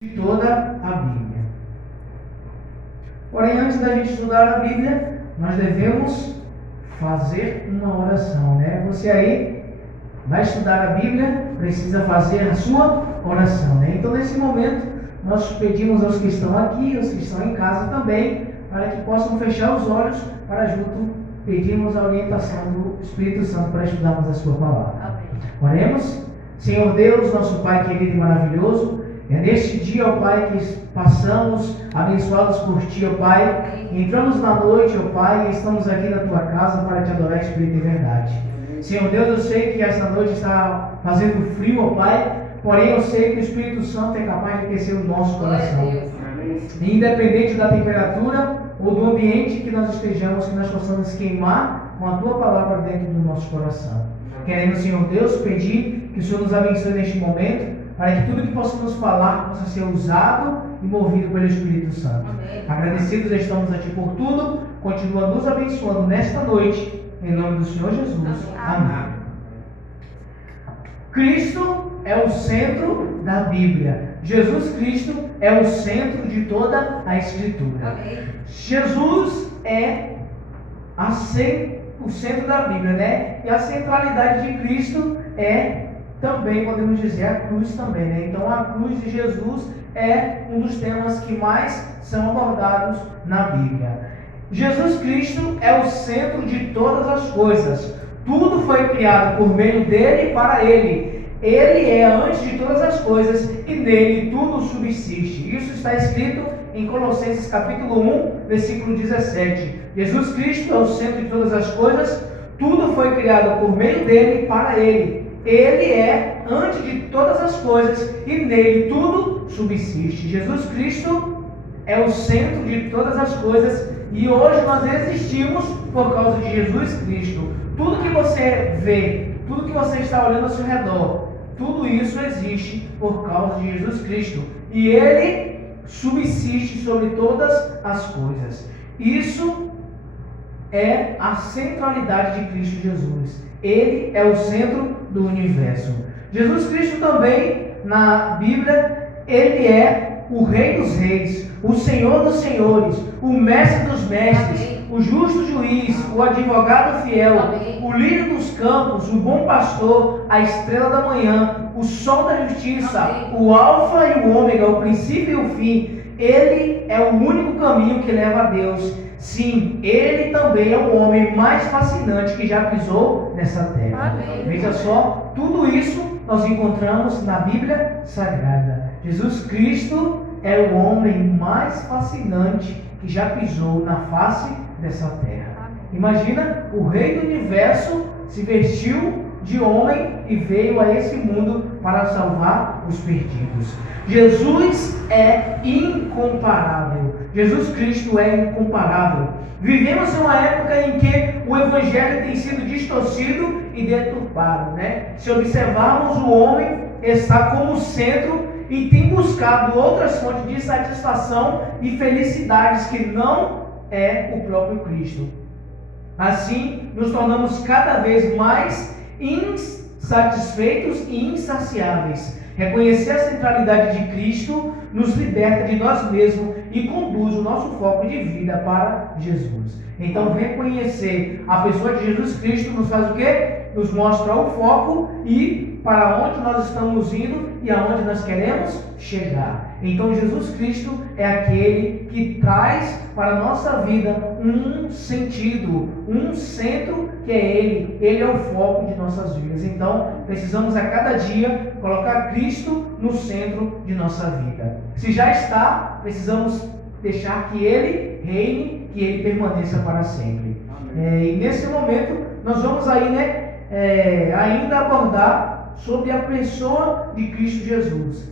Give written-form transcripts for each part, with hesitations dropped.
de toda a Bíblia. Porém, antes da gente estudar a Bíblia, nós devemos fazer uma oração, né? Você aí vai estudar a Bíblia, precisa fazer a sua oração, né? Então, nesse momento, nós pedimos aos que estão aqui, aos que estão em casa também, para que possam fechar os olhos, para junto pedirmos a orientação do Espírito Santo para estudarmos a sua palavra. Amém. Oremos. Senhor Deus, nosso Pai querido e maravilhoso, é neste dia, ó Pai, que passamos abençoados por Ti, ó Pai. Entramos na noite, ó Pai, e estamos aqui na Tua casa para Te adorar, Espírito e verdade. Senhor Deus, eu sei que esta noite está fazendo frio, ó Pai, porém eu sei que o Espírito Santo é capaz de aquecer o nosso coração. Independente da temperatura ou do ambiente que nós estejamos, que nós possamos queimar com a Tua palavra dentro do nosso coração. Queremos, Senhor Deus, pedir que o Senhor nos abençoe neste momento, para que tudo que possamos falar possa ser usado e movido pelo Espírito Santo. Amém. Agradecidos estamos a Ti por tudo, continua nos abençoando nesta noite, em nome do Senhor Jesus. Amém. Amém. Cristo é o centro da Bíblia. Jesus Cristo é o centro de toda a Escritura. Amém. Jesus é o centro da Bíblia, né? E a centralidade de Cristo é também, podemos dizer, a cruz também, né? Então a cruz de Jesus é um dos temas que mais são abordados na Bíblia. Jesus Cristo é o centro de todas as coisas. Tudo foi criado por meio dele e para ele. Ele é antes de todas as coisas e nele tudo subsiste. Isso está escrito em Colossenses capítulo 1, versículo 17. Jesus Cristo é o centro de todas as coisas. Tudo foi criado por meio dele e para ele. Ele é antes de todas as coisas e nele tudo subsiste. Jesus Cristo é o centro de todas as coisas e hoje nós existimos por causa de Jesus Cristo. Tudo que você vê, tudo que você está olhando ao seu redor, tudo isso existe por causa de Jesus Cristo. E Ele subsiste sobre todas as coisas. Isso é a centralidade de Cristo Jesus. Ele é o centro do universo. Jesus Cristo também, na Bíblia, Ele é o Rei dos Reis, o Senhor dos Senhores, o Mestre dos Mestres, Amém. O justo juiz, o advogado fiel, Amém. O lírio dos campos, o bom pastor, a estrela da manhã, o sol da justiça, Amém. O alfa e o ômega, o princípio e o fim. Ele é o único caminho que leva a Deus. Sim, ele também é o homem mais fascinante que já pisou nessa terra. Amém. Veja só, tudo isso nós encontramos na Bíblia Sagrada. Jesus Cristo é o homem mais fascinante que já pisou na face dessa terra. Amém. Imagina, o Rei do Universo se vestiu de homem e veio a esse mundo para salvar os perdidos. Jesus é incomparável. Jesus Cristo é incomparável. Vivemos em uma época em que o Evangelho tem sido distorcido e deturpado, né? Se observarmos, o homem está como centro e tem buscado outras fontes de satisfação e felicidades que não é o próprio Cristo. Assim, nos tornamos cada vez mais insatisfeitos e insaciáveis. Reconhecer a centralidade de Cristo nos liberta de nós mesmos e conduz o nosso foco de vida para Jesus. Então, reconhecer a pessoa de Jesus Cristo nos faz o quê? Nos mostra o foco e para onde nós estamos indo e aonde nós queremos chegar. Então, Jesus Cristo é aquele que traz para a nossa vida um sentido, um centro que é Ele. Ele é o foco de nossas vidas. Então, precisamos a cada dia colocar Cristo no centro de nossa vida. Se já está, precisamos deixar que Ele reine, que Ele permaneça para sempre. E nesse momento, nós vamos aí, ainda abordar sobre a pessoa de Cristo Jesus.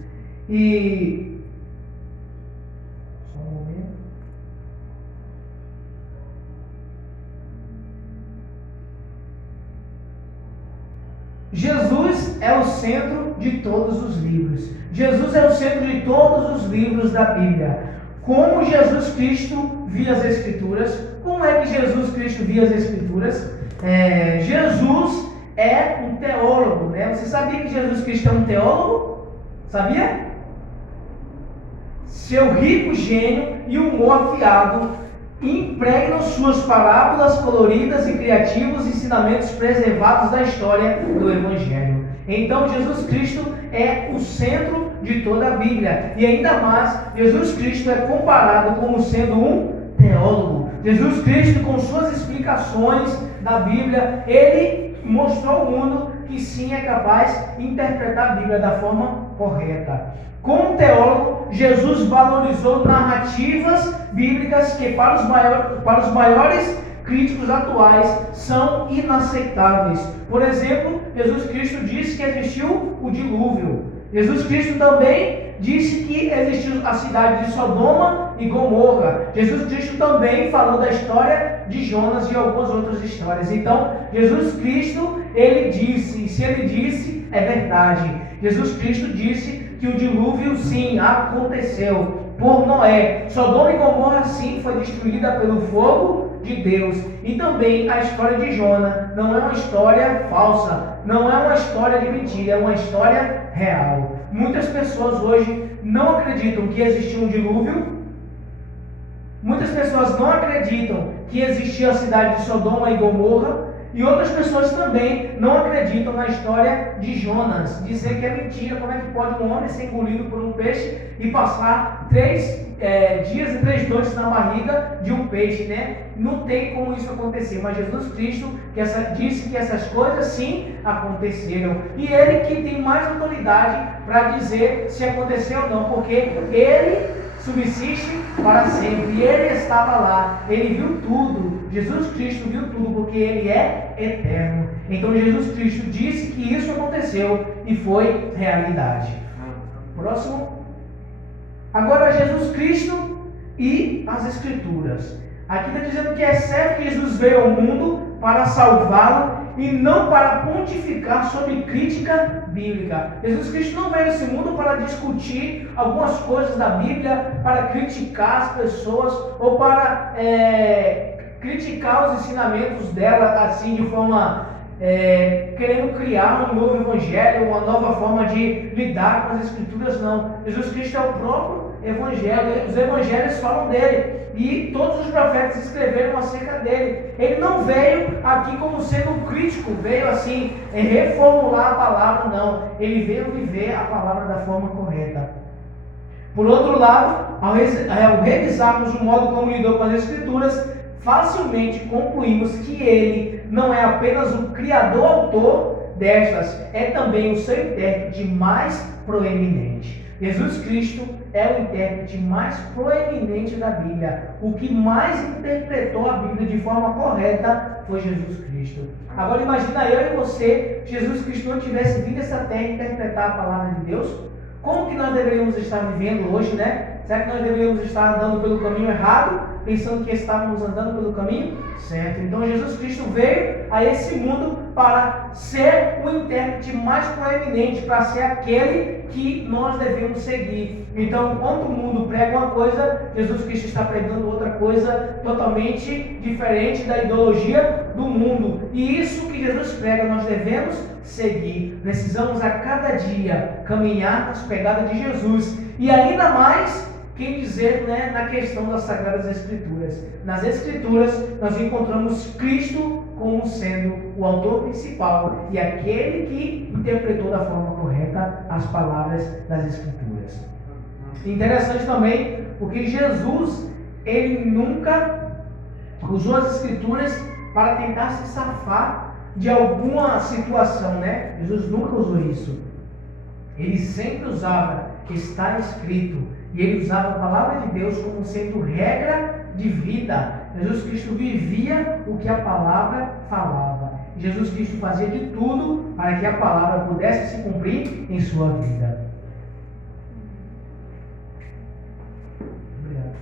E só um momento. Jesus é o centro de todos os livros. Jesus é o centro de todos os livros da Bíblia. Como Jesus Cristo via as Escrituras? Como é que Jesus Cristo via as Escrituras? Jesus é um teólogo, né? Você sabia que Jesus Cristo é um teólogo? Sabia? seu rico gênio e humor afiado impregnam suas parábolas coloridas e criativos ensinamentos preservados da história do Evangelho. Então Jesus Cristo é o centro de toda a Bíblia. E ainda mais, Jesus Cristo é comparado como sendo um teólogo. Jesus Cristo, com suas explicações da Bíblia, ele mostrou ao mundo que sim é capaz de interpretar a Bíblia da forma correta. Como teólogo, Jesus valorizou narrativas bíblicas que para os maiores críticos atuais são inaceitáveis. Por exemplo, Jesus Cristo disse que existiu o dilúvio. Jesus Cristo também disse que existiu a cidade de Sodoma e Gomorra. Jesus Cristo também falou da história de Jonas e algumas outras histórias. Então, Jesus Cristo, ele disse, e se ele disse, é verdade. Jesus Cristo disse que o dilúvio sim aconteceu por Noé. Sodoma e Gomorra sim foi destruída pelo fogo de Deus. E também a história de Jonas não é uma história falsa, não é uma história de mentira, é uma história real. Muitas pessoas hoje não acreditam que existiu um dilúvio. Muitas pessoas não acreditam que existia a cidade de Sodoma e Gomorra. E outras pessoas também não acreditam na história de Jonas, dizer que é mentira. Como é que pode um homem ser engolido por um peixe e passar 3 dias e 3 noites na barriga de um peixe, né? Não tem como isso acontecer, mas Jesus Cristo disse que essas coisas sim aconteceram. E ele que tem mais autoridade para dizer se aconteceu ou não, porque ele subsiste para sempre, e ele estava lá, ele viu tudo. Jesus Cristo viu tudo, porque ele é eterno. Então Jesus Cristo disse que isso aconteceu e foi realidade. Próximo. Agora Jesus Cristo e as Escrituras. Aqui está dizendo que é certo que Jesus veio ao mundo para salvá-lo e não para pontificar sobre crítica bíblica. Jesus Cristo não veio a esse mundo para discutir algumas coisas da Bíblia, para criticar as pessoas ou para criticar os ensinamentos dela assim de forma querendo criar um novo evangelho, uma nova forma de lidar com as Escrituras. Não. Jesus Cristo é o próprio evangelho. Os evangelhos falam dele e todos os profetas escreveram acerca dele. Ele não veio aqui como sendo um crítico, veio assim reformular a palavra, não. Ele veio viver a palavra da forma correta. Por outro lado, ao revisarmos o modo como lidou com as Escrituras, facilmente concluímos que ele não é apenas o criador-autor destas, é também o seu intérprete mais proeminente. Jesus Cristo é o intérprete mais proeminente da Bíblia. O que mais interpretou a Bíblia de forma correta foi Jesus Cristo. Agora imagina eu e você, Jesus Cristo não tivesse vindo a essa terra interpretar a palavra de Deus. Como que nós deveríamos estar vivendo hoje, né? Será que nós deveríamos estar andando pelo caminho errado, pensando que estávamos andando pelo caminho certo? Então Jesus Cristo veio a esse mundo para ser o intérprete mais proeminente, para ser aquele que nós devemos seguir. Então, enquanto o mundo prega uma coisa, Jesus Cristo está pregando outra coisa totalmente diferente da ideologia do mundo. E isso que Jesus prega, nós devemos seguir. Precisamos a cada dia caminhar nas pegadas de Jesus. E ainda mais, quem dizer, né, na questão das Sagradas Escrituras. Nas Escrituras, nós encontramos Cristo como sendo o autor principal e aquele que interpretou da forma correta as palavras das Escrituras. Interessante também, porque Jesus, ele nunca usou as Escrituras para tentar se safar de alguma situação, né? Jesus nunca usou isso. Ele sempre usava está escrito, e ele usava a palavra de Deus como sendo regra de vida. Jesus Cristo vivia o que a palavra falava. Jesus Cristo fazia de tudo para que a palavra pudesse se cumprir em sua vida. Obrigado.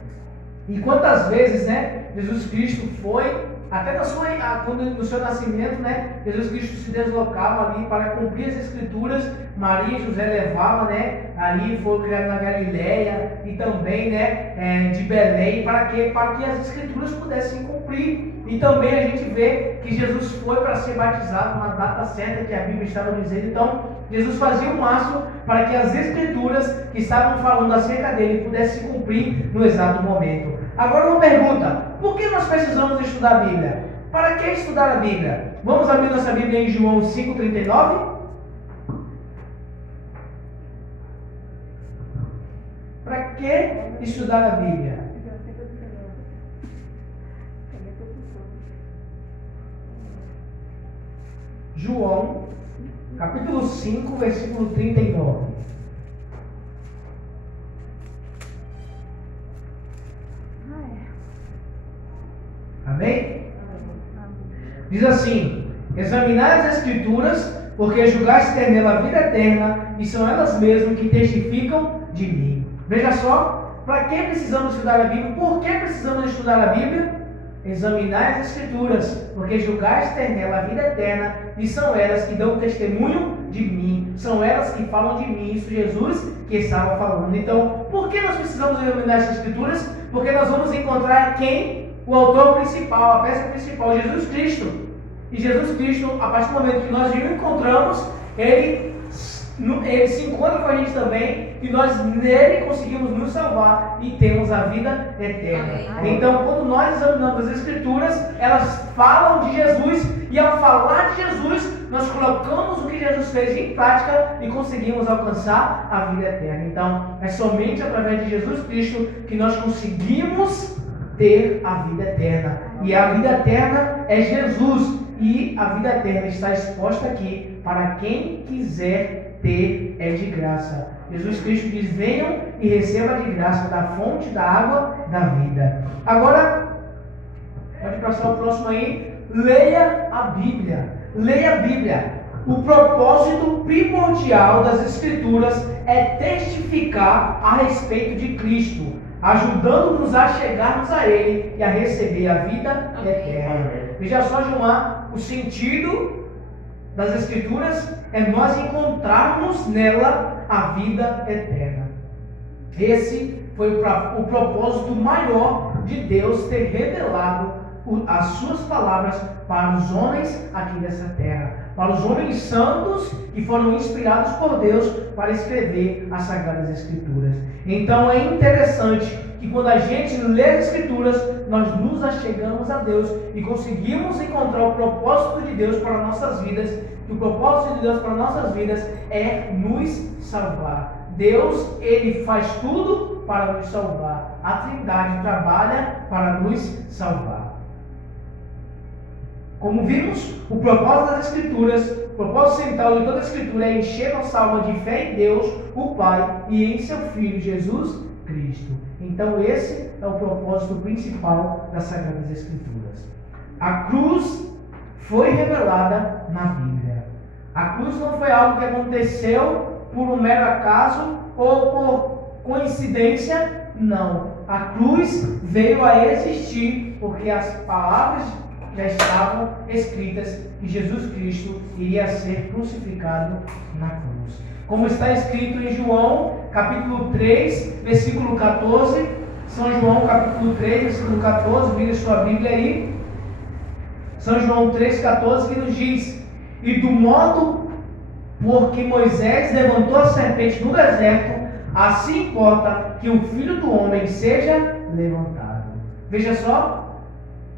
E quantas vezes, né, Jesus Cristo foi, até no seu nascimento, né, Jesus Cristo se deslocava ali para cumprir as Escrituras. Maria e José levavam, né, ali foi criado na Galileia e também, né, de Belém, para que as Escrituras pudessem cumprir. E também a gente vê que Jesus foi para ser batizado na data certa que a Bíblia estava dizendo. Então, Jesus fazia o máximo para que as escrituras que estavam falando acerca dele pudessem se cumprir no exato momento. Agora uma pergunta: por que nós precisamos estudar a Bíblia? Para que estudar a Bíblia? Vamos abrir nossa Bíblia em João 5,39? Para que estudar a Bíblia? João, capítulo 5, versículo 39. Amém? Diz assim: examinai as Escrituras, porque julgaste ter nela a vida eterna, e são elas mesmas que testificam de mim. Veja só, para que precisamos estudar a Bíblia? Por que precisamos estudar a Bíblia? Examinai as Escrituras, porque julgaste ter nela a vida eterna, e são elas que dão testemunho de mim, são elas que falam de mim. Isso Jesus que estava falando. Então, por que nós precisamos examinar essas Escrituras? Porque nós vamos encontrar quem? O autor principal, a peça principal, Jesus Cristo. E Jesus Cristo, a partir do momento que nós o encontramos, ele se encontra com a gente também, e nós nele conseguimos nos salvar e temos a vida eterna. Amém. Então, quando nós examinamos as Escrituras, elas falam de Jesus, e ao falar de Jesus, nós colocamos o que Jesus fez em prática e conseguimos alcançar a vida eterna. Então, é somente através de Jesus Cristo que nós conseguimos ter a vida eterna. E a vida eterna é Jesus, e a vida eterna está exposta aqui para quem quiser ter, é de graça. Jesus Cristo diz: venham e recebam de graça da fonte da água da vida. Agora, pode passar o próximo aí. Leia a Bíblia. Leia a Bíblia. O propósito primordial das Escrituras é testificar a respeito de Cristo, ajudando-nos a chegarmos a Ele e a receber a vida eterna. Veja só, João, o sentido das Escrituras é nós encontrarmos nela a vida eterna. Esse foi o propósito maior de Deus ter revelado as suas palavras para os homens aqui nessa terra, para os homens santos que foram inspirados por Deus para escrever as Sagradas Escrituras. Então é interessante que quando a gente lê as Escrituras, nós nos achegamos a Deus e conseguimos encontrar o propósito de Deus para nossas vidas. Que o propósito de Deus para nossas vidas é nos salvar. Deus, Ele faz tudo para nos salvar. A Trindade trabalha para nos salvar. Como vimos, o propósito das Escrituras, o propósito central de toda a Escritura é encher nossa alma de fé em Deus, o Pai, e em seu Filho, Jesus Cristo. Então esse é o propósito principal das Sagradas Escrituras. A cruz foi revelada na Bíblia. A cruz não foi algo que aconteceu por um mero acaso ou por coincidência, não. A cruz veio a existir porque as palavras já estavam escritas que Jesus Cristo iria ser crucificado na cruz. Como está escrito em João, capítulo 3, versículo 14. São João, capítulo 3, versículo 14. Vire sua Bíblia aí. São João 3, 14, que nos diz: e do modo por que Moisés levantou a serpente no deserto, assim importa que o Filho do Homem seja levantado. Veja só.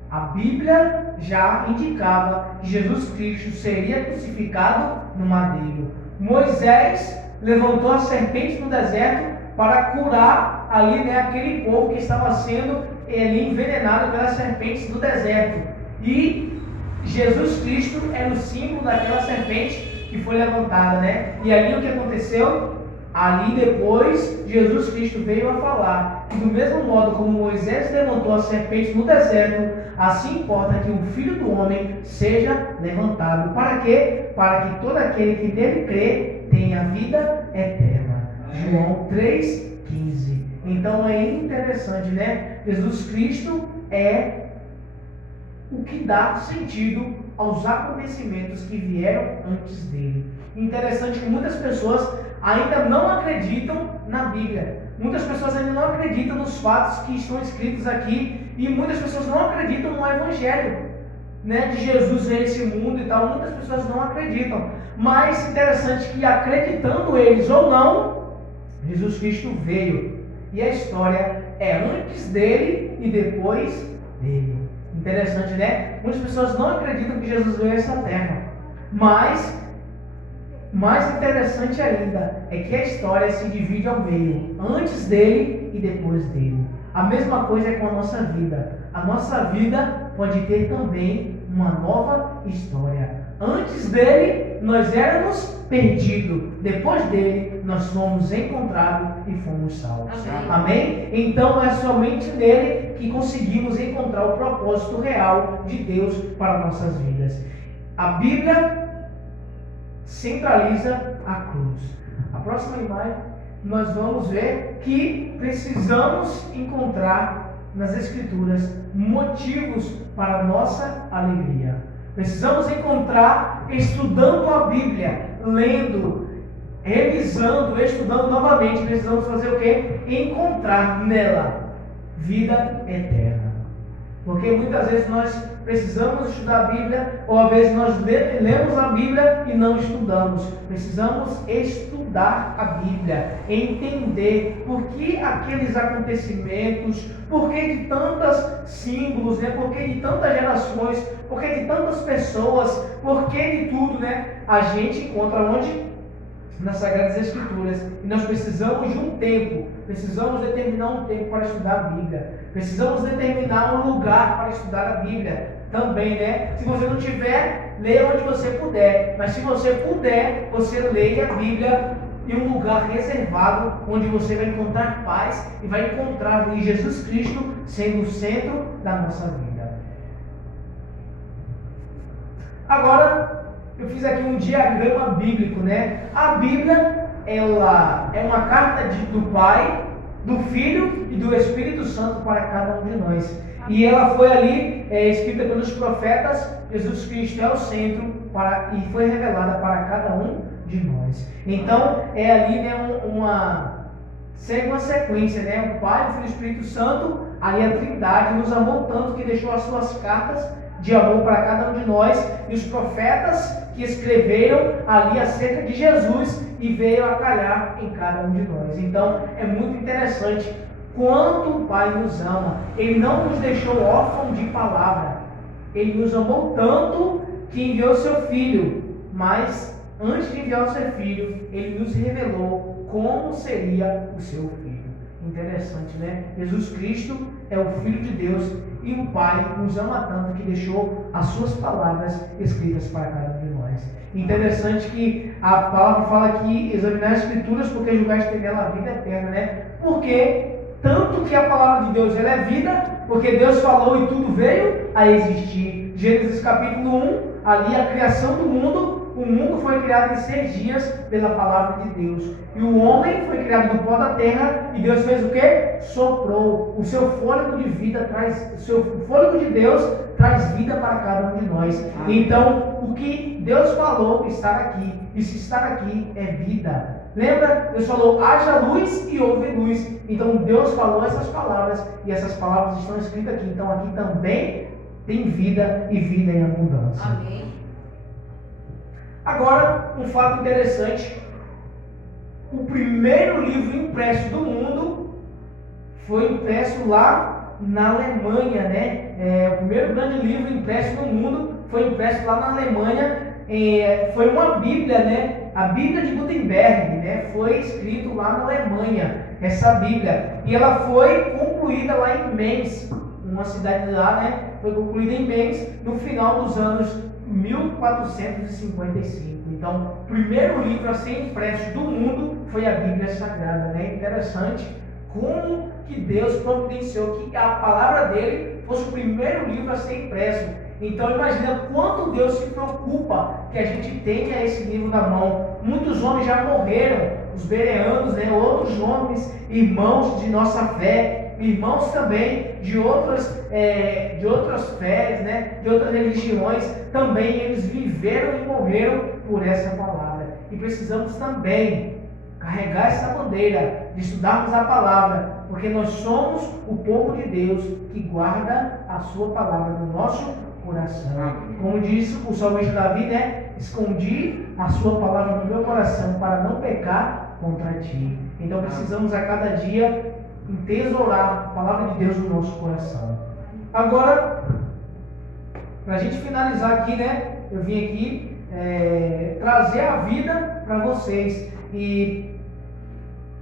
A Bíblia já indicava que Jesus Cristo seria crucificado no madeiro. Moisés levantou a serpente no deserto para curar ali, aquele povo que estava sendo ali envenenado pelas serpentes do deserto. E Jesus Cristo era o símbolo daquela serpente que foi levantada, E ali o que aconteceu? Ali depois, Jesus Cristo veio a falar que do mesmo modo como Moisés levantou a serpente no deserto, assim importa que o Filho do Homem seja levantado. Para quê? Para que todo aquele que nele crê tenha vida eterna. João 3,15. Então é interessante, Jesus Cristo é o que dá sentido aos acontecimentos que vieram antes dele. Interessante que muitas pessoas ainda não acreditam na Bíblia. Muitas pessoas ainda não acreditam nos fatos que estão escritos aqui. E muitas pessoas não acreditam no Evangelho. né, de Jesus ver esse mundo e tal, muitas pessoas não acreditam. Mas interessante que, acreditando eles ou não, Jesus Cristo veio. E a história é antes dele e depois dele. Interessante, né? Muitas pessoas não acreditam que Jesus veio a essa terra. Mas, mais interessante ainda, é que a história se divide ao meio. Antes dele e depois dele. A mesma coisa é com a nossa vida. A nossa vida pode ter também uma nova história. Antes dele, nós éramos perdidos. Depois dele, nós fomos encontrados e fomos salvos. Amém? Então, é somente nele que conseguimos encontrar o propósito real de Deus para nossas vidas. A Bíblia centraliza a cruz. A próxima imagem, nós vamos ver que precisamos encontrar nas Escrituras motivos para a nossa alegria. Precisamos encontrar estudando a Bíblia, lendo, revisando, estudando novamente. Precisamos fazer o quê? Encontrar nela vida eterna. Porque muitas vezes nós precisamos estudar a Bíblia, ou às vezes nós lemos a Bíblia e não estudamos. Precisamos estudar a Bíblia, entender por que aqueles acontecimentos, por que de tantos símbolos, né? Por que de tantas gerações, por que de tantas pessoas, por que de tudo, né? A gente encontra onde? Nas Sagradas Escrituras. E nós precisamos de um tempo, precisamos determinar um tempo para estudar a Bíblia, precisamos determinar um lugar para estudar a Bíblia também, né? Se você não tiver, leia onde você puder, mas se você puder, você leia a Bíblia em um lugar reservado, onde você vai encontrar paz e vai encontrar ali Jesus Cristo sendo o centro da nossa vida. Agora, eu fiz aqui um diagrama bíblico, né? A Bíblia, ela é uma carta do Pai, do Filho e do Espírito Santo para cada um de nós. E ela foi ali escrita pelos profetas. Jesus Cristo é o centro e foi revelada para cada um de nós. Então, é ali, né, segue uma sequência, né? O Pai, o Filho e o Espírito Santo, ali a Trindade nos amou tanto que deixou as suas cartas de amor para cada um de nós, e os profetas que escreveram ali acerca de Jesus e veio a calhar em cada um de nós. Então é muito interessante quanto o Pai nos ama. Ele não nos deixou órfãos de palavra, ele nos amou tanto que enviou seu Filho, mas antes de enviar o seu Filho, ele nos revelou como seria o seu Filho. Interessante, né? Jesus Cristo é o Filho de Deus e o Pai nos ama tanto que deixou as suas palavras escritas para cada um de nós. Interessante que a palavra fala que examinar as Escrituras porque julgaste ter nela a vida eterna, né? Porque tanto que a palavra de Deus ela é vida, porque Deus falou e tudo veio a existir. Gênesis capítulo 1, ali a criação do mundo. O mundo foi criado em 6 dias pela palavra de Deus. E o homem foi criado do pó da terra. E Deus fez o quê? Soprou. O seu fôlego de vida o seu fôlego de Deus traz vida para cada um de nós. Então, o que Deus falou está aqui. E se estar aqui é vida. Lembra? Deus falou, haja luz e houve luz. Então, Deus falou essas palavras. E essas palavras estão escritas aqui. Então, aqui também tem vida e vida em abundância. Amém. Agora, um fato interessante, o primeiro livro impresso do mundo foi impresso lá na Alemanha, né? O primeiro grande livro impresso no mundo foi impresso lá na Alemanha, foi uma Bíblia, né? A Bíblia de Gutenberg, né? Foi escrito lá na Alemanha, essa Bíblia, e ela foi concluída lá em Mainz, uma cidade lá, né? Foi concluída em Mainz no final dos anos 1455. Então, o primeiro livro a ser impresso do mundo foi a Bíblia Sagrada, né? Interessante como que Deus providenciou que a palavra dele fosse o primeiro livro a ser impresso. Então, imagina quanto Deus se preocupa que a gente tenha esse livro na mão. Muitos homens já morreram, os bereanos, né? Outros homens, irmãos de nossa fé, irmãos também de outras fés, né? De outras religiões, também eles viveram e morreram por essa palavra. E precisamos também carregar essa bandeira de estudarmos a palavra, porque nós somos o povo de Deus que guarda a sua palavra no nosso coração. Como disse o salmista Davi, né? Escondi a sua palavra no meu coração para não pecar contra ti. Então precisamos a cada dia entesourar a palavra de Deus no nosso coração. Agora, para a gente finalizar aqui, né? Eu vim aqui trazer a vida para vocês. E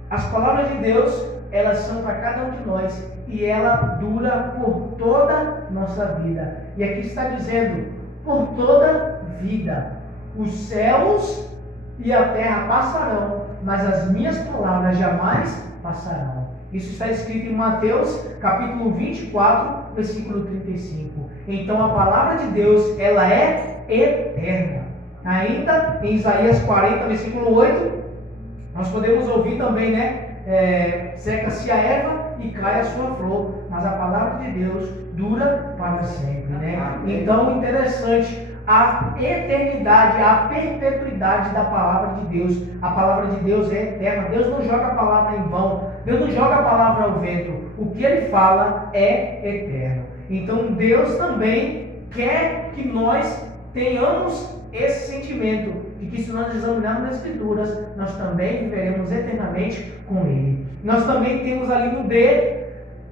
as palavras de Deus, elas são para cada um de nós. E ela dura por toda a nossa vida. E aqui está dizendo, por toda vida. Os céus e a terra passarão, mas as minhas palavras jamais passarão. Isso está escrito em Mateus, capítulo 24, versículo 35. Então a palavra de Deus, ela é eterna. Ainda em Isaías 40, versículo 8, nós podemos ouvir também, né? Seca-se a erva e cai a sua flor, mas a palavra de Deus dura para sempre, né? Então, interessante, a eternidade, a perpetuidade da palavra de Deus. A palavra de Deus é eterna. Deus não joga a palavra em vão. Deus não joga a palavra ao vento. O que Ele fala é eterno. Então Deus também quer que nós tenhamos esse sentimento de que, se nós examinarmos as Escrituras, nós também viveremos eternamente com Ele. Nós também temos ali no D: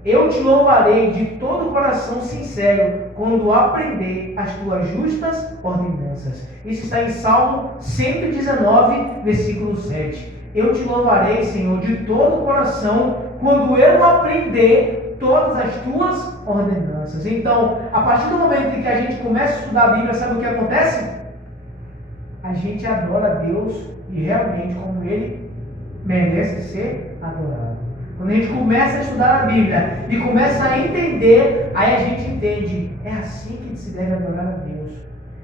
eu te louvarei de todo o coração sincero quando aprender as tuas justas ordenanças. Isso está em Salmo 119, versículo 7. Eu te louvarei, Senhor, de todo o coração quando eu aprender todas as tuas ordenanças. Então, a partir do momento em que a gente começa a estudar a Bíblia, sabe o que acontece? A gente adora a Deus e realmente como Ele merece ser adorado. Quando a gente começa a estudar a Bíblia e começa a entender, aí a gente entende, é assim que se deve adorar a Deus.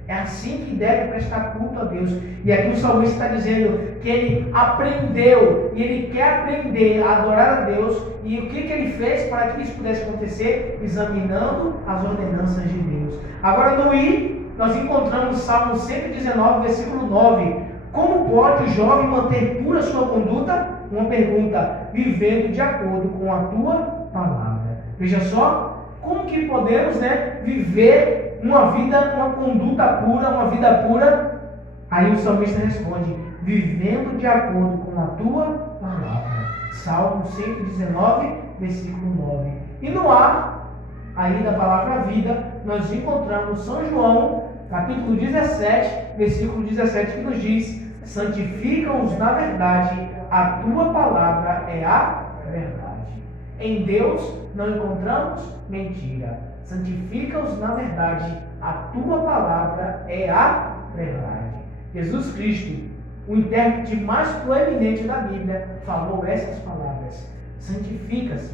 É assim que deve prestar culto a Deus. E aqui o salmista está dizendo que ele aprendeu e ele quer aprender a adorar a Deus. E o que ele fez para que isso pudesse acontecer? Examinando as ordenanças de Deus. Agora no I, nós encontramos o Salmo 119, versículo 9. Como pode o jovem manter pura sua conduta? Uma pergunta: vivendo de acordo com a tua palavra. Veja só, como que podemos, viver uma vida, uma conduta pura, uma vida pura? Aí o salmista responde: vivendo de acordo com a tua palavra. Salmo 119, versículo 9. E no A, aí da palavra vida, nós encontramos São João, capítulo 17, versículo 17, que nos diz: santifica-os na verdade, a tua palavra é a verdade. Em Deus não encontramos mentira. Santifica-os na verdade, a tua palavra é a verdade. Jesus Cristo, o intérprete mais proeminente da Bíblia, falou essas palavras: santifica-se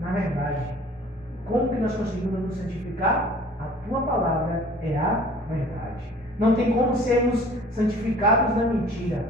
na verdade. Como que nós conseguimos nos santificar? A tua palavra é a verdade. Não tem como sermos santificados na mentira.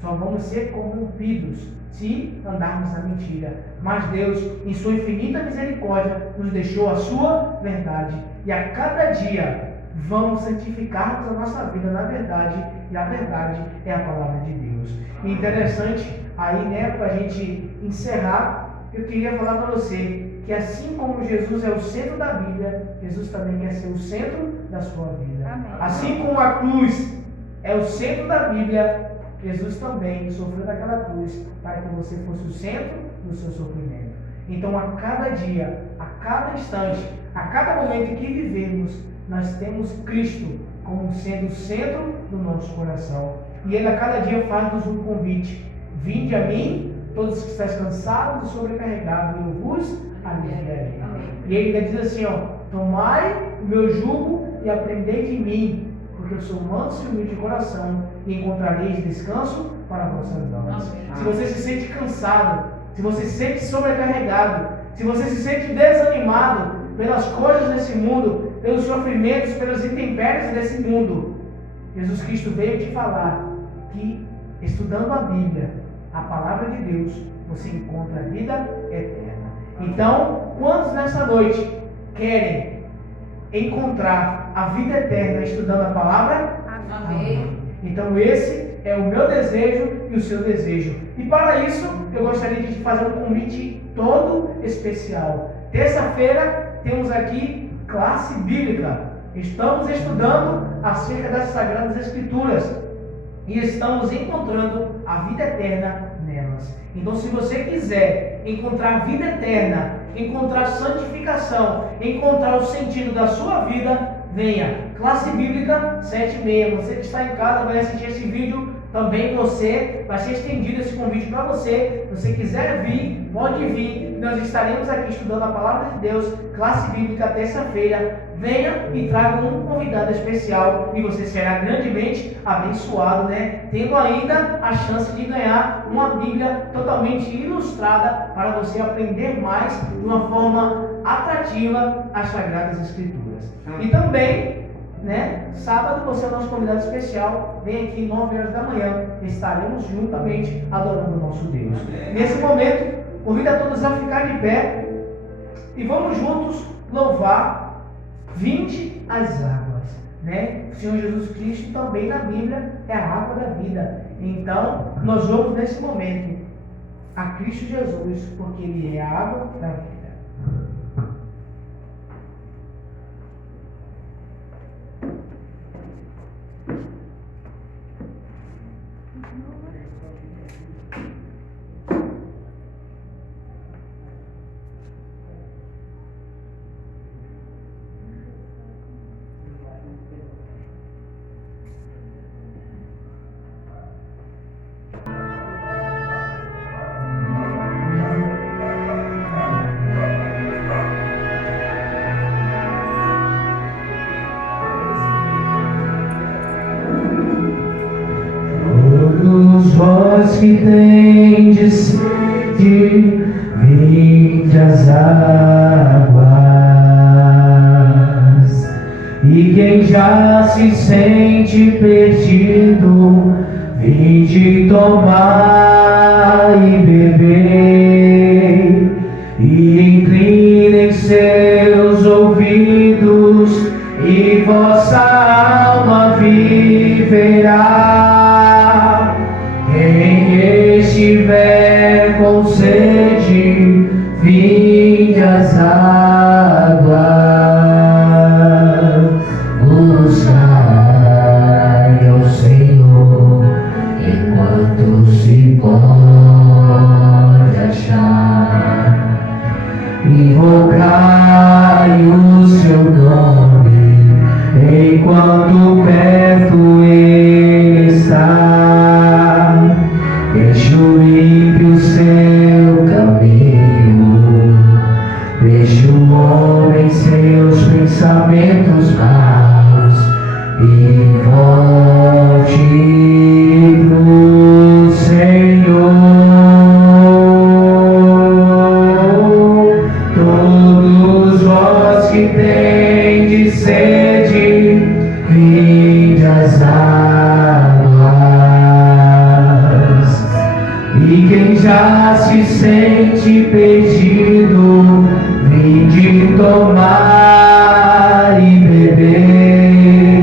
Só vamos ser corrompidos se andarmos na mentira. Mas Deus, em sua infinita misericórdia, nos deixou a sua verdade. E a cada dia vamos santificarmos a nossa vida na verdade. E a verdade é a palavra de Deus. E interessante, aí, para a gente encerrar, eu queria falar para você que assim como Jesus é o centro da Bíblia, Jesus também quer ser o centro da sua vida. Amém. Assim como a cruz é o centro da Bíblia, Jesus também sofreu naquela cruz para que você fosse o centro do seu sofrimento. Então, a cada dia, a cada instante, a cada momento em que vivemos, nós temos Cristo como sendo o centro do nosso coração. E Ele a cada dia faz-nos um convite: vinde a mim, todos que estáis cansados e sobrecarregados, e eu vos aliviarei. E Ele ainda diz assim: tomai o meu jugo e aprendei de mim, porque eu sou manso e humilde de coração, e encontrareis descanso para vossas almas. Se você se sente cansado, se você se sente sobrecarregado, se você se sente desanimado pelas coisas desse mundo, pelos sofrimentos, pelas intempéries desse mundo, Jesus Cristo veio te falar que, estudando a Bíblia, a palavra de Deus, você encontra a vida eterna. Então, quantos nessa noite querem encontrar a vida eterna estudando a palavra? Amém. Então esse é o meu desejo e o seu desejo. E para isso, eu gostaria de te fazer um convite todo especial. Terça-feira temos aqui classe bíblica. Estamos estudando acerca das Sagradas Escrituras e estamos encontrando a vida eterna nelas. Então, se você quiser encontrar vida eterna, encontrar santificação, encontrar o sentido da sua vida, venha. Classe Bíblica 7:30. Você que está em casa vai assistir esse vídeo, também vai ser estendido esse convite para você. Se você quiser vir, pode vir. Nós estaremos aqui estudando a Palavra de Deus, Classe Bíblica, terça-feira. Venha e traga um convidado especial e você será grandemente abençoado, né? Tendo ainda a chance de ganhar uma Bíblia totalmente ilustrada para você aprender mais de uma forma atrativa as Sagradas Escrituras. E também, né, sábado você é o nosso convidado especial. Vem aqui 9 horas da manhã. Estaremos juntamente adorando o nosso Deus. Nesse momento, convido a todos a ficar de pé e vamos juntos louvar. Vinde as águas, né? O Senhor Jesus Cristo também na Bíblia é a água da vida. Então, nós vamos nesse momento a Cristo Jesus, porque Ele é a água da vida. Vós que tendes sede, vinde às águas, e quem já se sente perdido, vinde tomar e beber, e inclinem seus ouvidos, e vossa alma viverá. Quem estiver com sede, vinde às águas. Buscai ao Senhor enquanto se pode achar, invocai o seu nome enquanto perto ele está. Deixe o ímpio seu caminho, deixe o homem seus pensamentos maus e volte pro Senhor. Todos vós que tendes sede, vinde às águas, e quem já se sente perdido, vinde tomar e beber,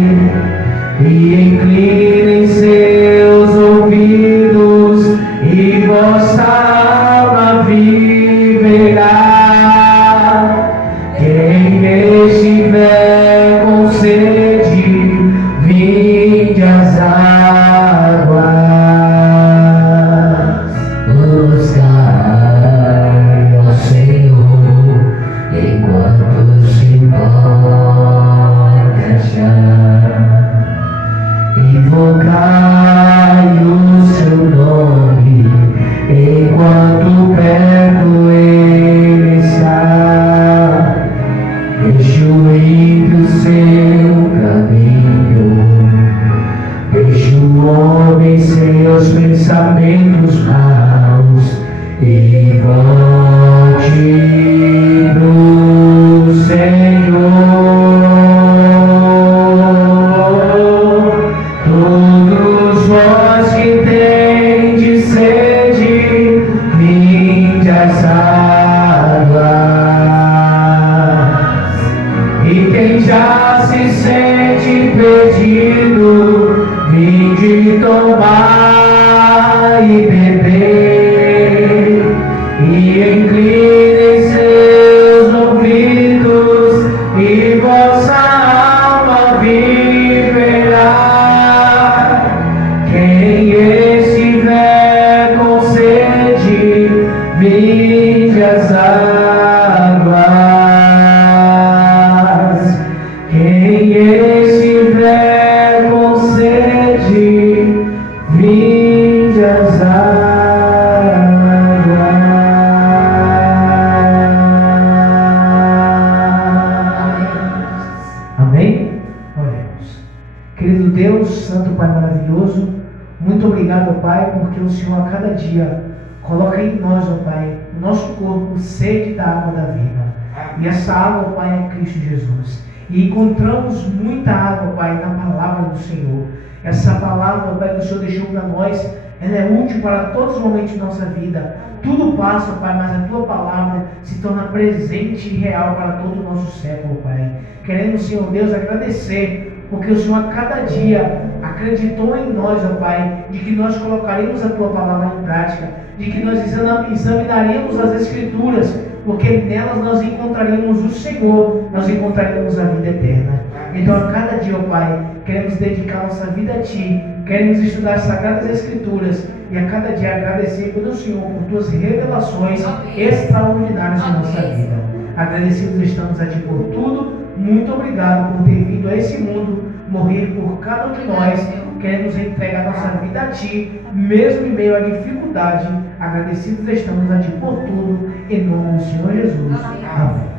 e inclinem seus ouvidos, e vossa alma viverá. Quem estiver com sede, vinde às águas. Buscai ao Senhor enquanto se pode. Pai, porque o Senhor a cada dia coloca em nós, ó Pai, no nosso corpo, sede da água da vida. E essa água, Pai, é Cristo Jesus. E encontramos muita água, Pai, na palavra do Senhor. Essa palavra, Pai, que o Senhor deixou para nós, ela é útil para todos os momentos de nossa vida. Tudo passa, Pai, mas a Tua palavra se torna presente e real para todo o nosso século, Pai. Queremos, Senhor Deus, agradecer, porque o Senhor a cada dia acreditou em nós, ó Pai, de que nós colocaremos a Tua palavra em prática, de que nós examinaremos as Escrituras, porque nelas nós encontraremos o Senhor, nós encontraremos a vida eterna. Então a cada dia, ó Pai, queremos dedicar nossa vida a Ti, queremos estudar as Sagradas Escrituras e a cada dia agradecer pelo Senhor por Tuas revelações extraordinárias em nossa vida. Agradecidos estamos a Ti por tudo. Muito obrigado por ter vindo a esse mundo, morrer por cada um de nós. Queremos entregar nossa vida a Ti, mesmo em meio à dificuldade. Agradecidos estamos a Ti por tudo, em nome do Senhor Jesus. Amém.